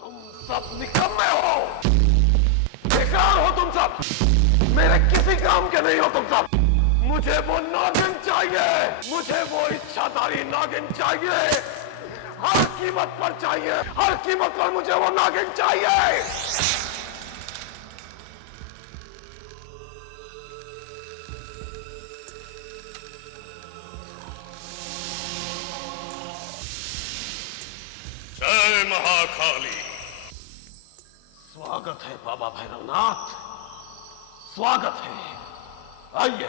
तुम सब निकम्मे हो, बेकार हो तुम सब, मेरे किसी काम के नहीं हो तुम सब। मुझे वो नागिन चाहिए, मुझे वो इच्छाधारी नागिन चाहिए, हर कीमत पर चाहिए, हर कीमत पर मुझे वो नागिन चाहिए। जय महाकाली। स्वागत है बाबा भैरवनाथ, स्वागत है, आइए।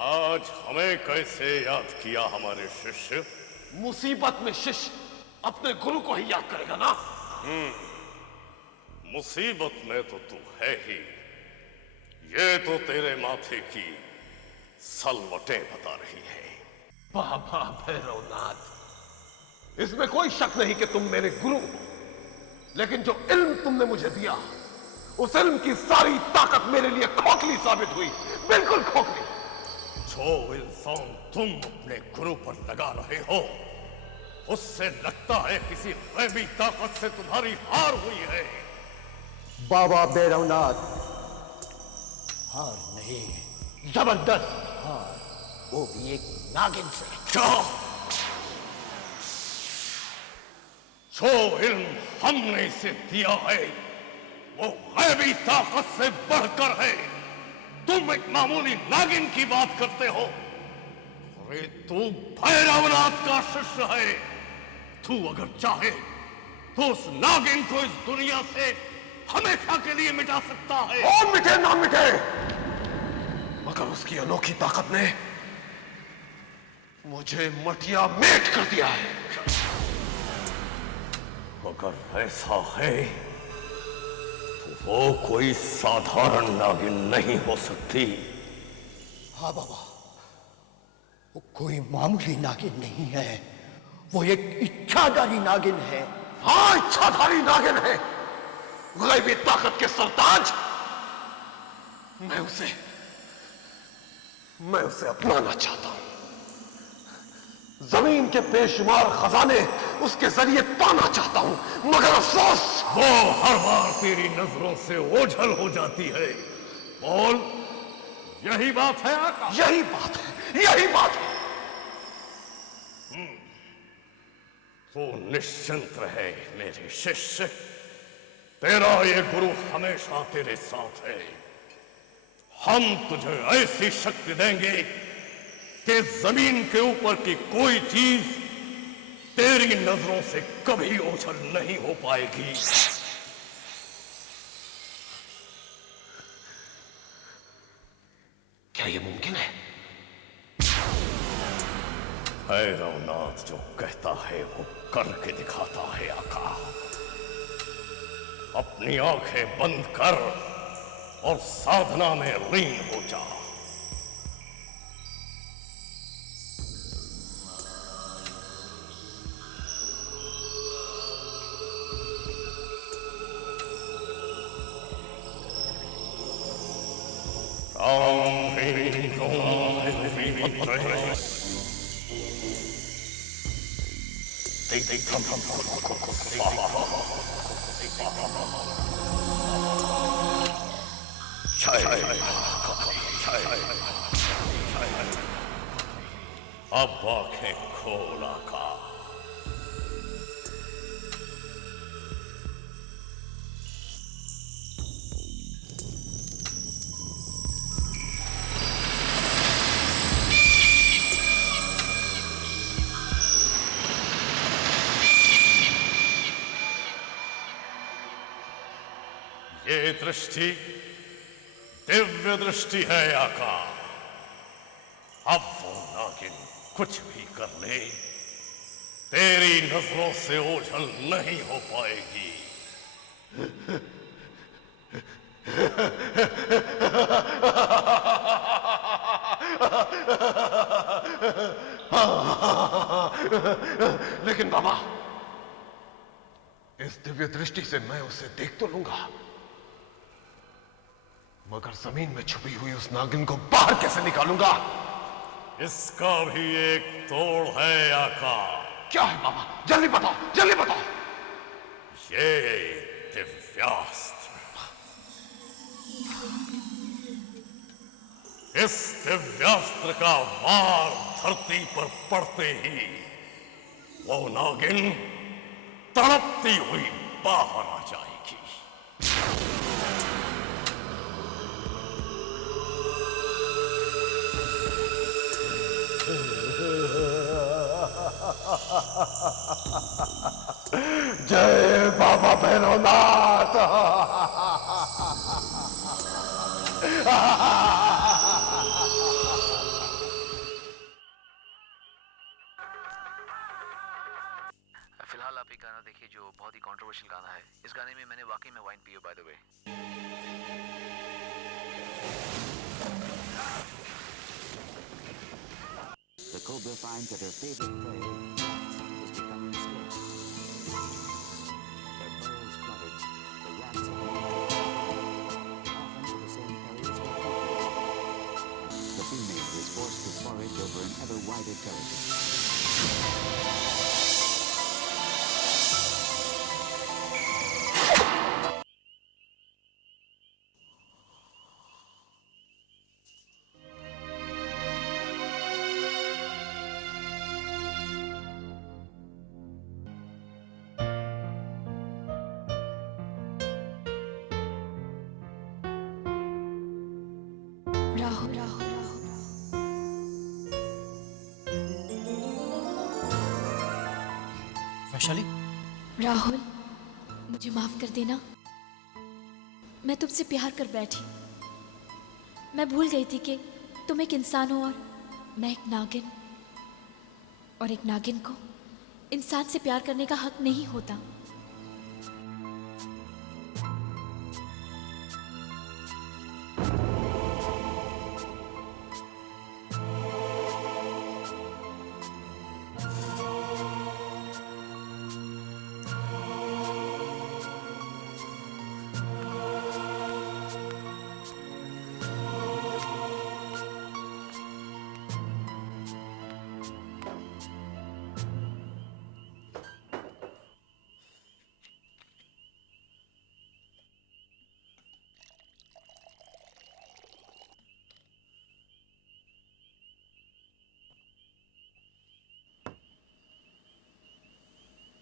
आज हमें कैसे याद किया हमारे शिष्य? मुसीबत में शिष्य अपने गुरु को ही याद करेगा ना। मुसीबत में तो तू है ही, ये तो तेरे माथे की सलवटें बता रही है। बाबा भैरवनाथ, इसमें कोई शक नहीं कि तुम मेरे गुरु हो, लेकिन जो इल्म तुमने मुझे दिया, उस इल्म की सारी ताकत मेरे लिए खोखली साबित हुई, बिल्कुल खोखली। जो इल्जाम तुम अपने गुरु पर लगा रहे हो, उससे लगता है किसी गैबी ताकत से तुम्हारी हार हुई है। बाबा भैरवनाथ, हार नहीं, जबरदस्त हार, वो भी एक नागिन से। क्या? जो इल्म हमने इसे दिया है, वो गैबी ताकत से बढ़कर है। तुम एक मामूली नागिन की बात करते हो। अरे तू भैरवनाथ का शिष्य है। तू अगर चाहे तो उस नागिन को इस दुनिया से हमेशा के लिए मिटा सकता है। और मिटे ना मिटे, मगर उसकी अनोखी ताकत ने मुझे मटिया मेट कर दिया है। अगर ऐसा है तो वो कोई साधारण नागिन नहीं हो सकती। हाँ बाबा, वो कोई मामूली नागिन नहीं है, वो एक इच्छाधारी नागिन है। हाँ, इच्छाधारी नागिन है, गैबी ताकत के सरताज। मैं उसे अपनाना चाहता हूं, जमीन के बेशुमार खजाने उसके जरिए पाना चाहता हूं, मगर अफसोस वो हर बार तेरी नजरों से ओझल हो जाती है। बोल, यही बात है आका? यही बात है, यही बात है। तो निश्चिंत रहे मेरे शिष्य, तेरा ये गुरु हमेशा तेरे साथ है। हम तुझे ऐसी शक्ति देंगे कि जमीन के ऊपर की कोई चीज तेरी नजरों से कभी ओझल नहीं हो पाएगी। क्या यह मुमकिन है? भैरवनाथ जो कहता है वो करके दिखाता है आका। अपनी आंखें बंद कर और साधना में लीन हो जा। अब आंखें खोल आका। ये दृष्टि दिव्य दृष्टि है आका। अब वो नागिन कुछ भी कर ले, तेरी नजरों से ओझल नहीं हो पाएगी। लेकिन बाबा, इस दिव्य दृष्टि से मैं उसे देख तो लूंगा, मगर जमीन में छुपी हुई उस नागिन को बाहर कैसे निकालूंगा? इसका भी एक तोड़ है आका। क्या है बाबा? जल्दी बताओ, जल्दी बताओ। ये दिव्यास्त्र, इस दिव्यास्त्र का वार धरती पर पड़ते ही वो नागिन तड़पती हुई बाहर आ जाएगी। जय बाबा भैरवनाथ। फिलहाल आप एक गाना देखिए जो बहुत ही कंट्रोवर्शियल गाना है। इस गाने में मैंने वाकई में वाइन पी है, by the way. The cobra finds that her favorite prey is becoming scarce. Their burrows cluttered, the rats often with the same prey as their people. The female is forced to forage over an ever wider territory. Rahul Rahul Vaishali, Rahul, मुझे माफ कर देना। मैं तुमसे प्यार कर बैठी। मैं भूल गई थी कि तुम एक इंसान हो और मैं एक नागिन, और एक नागिन को इंसान से प्यार करने का हक नहीं होता।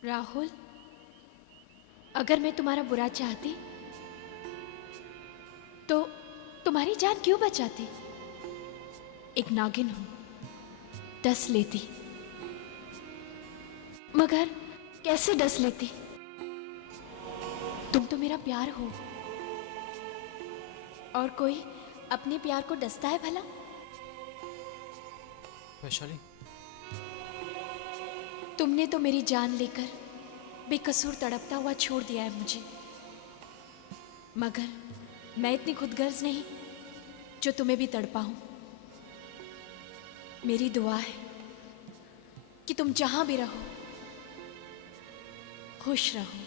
राहुल, अगर मैं तुम्हारा बुरा चाहती तो तुम्हारी जान क्यों बचाती? एक नागिन हूं, डस लेती। मगर कैसे डस लेती? तुम तो मेरा प्यार हो, और कोई अपने प्यार को डसता है भला? वैशाली, तुमने तो मेरी जान लेकर बेकसूर तड़पता हुआ छोड़ दिया है मुझे, मगर मैं इतनी खुदगर्ज नहीं जो तुम्हें भी तड़पाऊं। मेरी दुआ है कि तुम जहां भी रहो खुश रहो,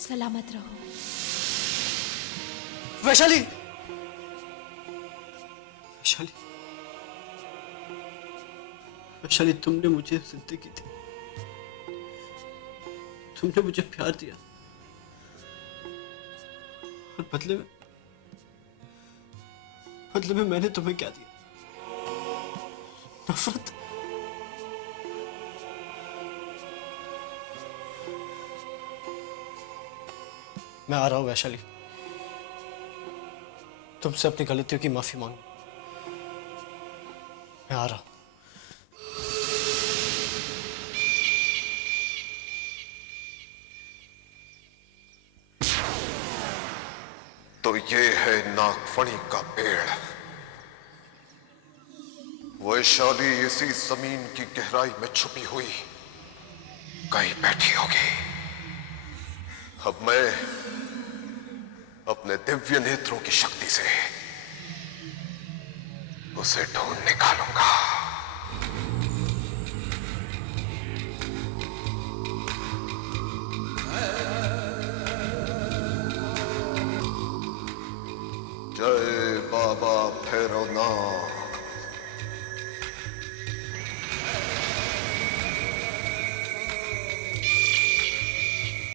सलामत रहो। वैशाली, वैशाली, वैशाली, तुमने मुझे जिंदगी दी, तुमने मुझे प्यार दिया, और बदले में मैंने तुम्हें क्या दिया? नफरत। मैं आ रहा हूं वैशाली, तुमसे अपनी गलतियों की माफी मांगू। मैं आ रहा हूं। तो ये है नागफणी का पेड़। वैशाली इसी जमीन की गहराई में छुपी हुई कहीं बैठी होगी। अब मैं अपने दिव्य नेत्रों की शक्ति से उसे ढूंढ निकालूंगा। जय बाबा भैरवनाथ।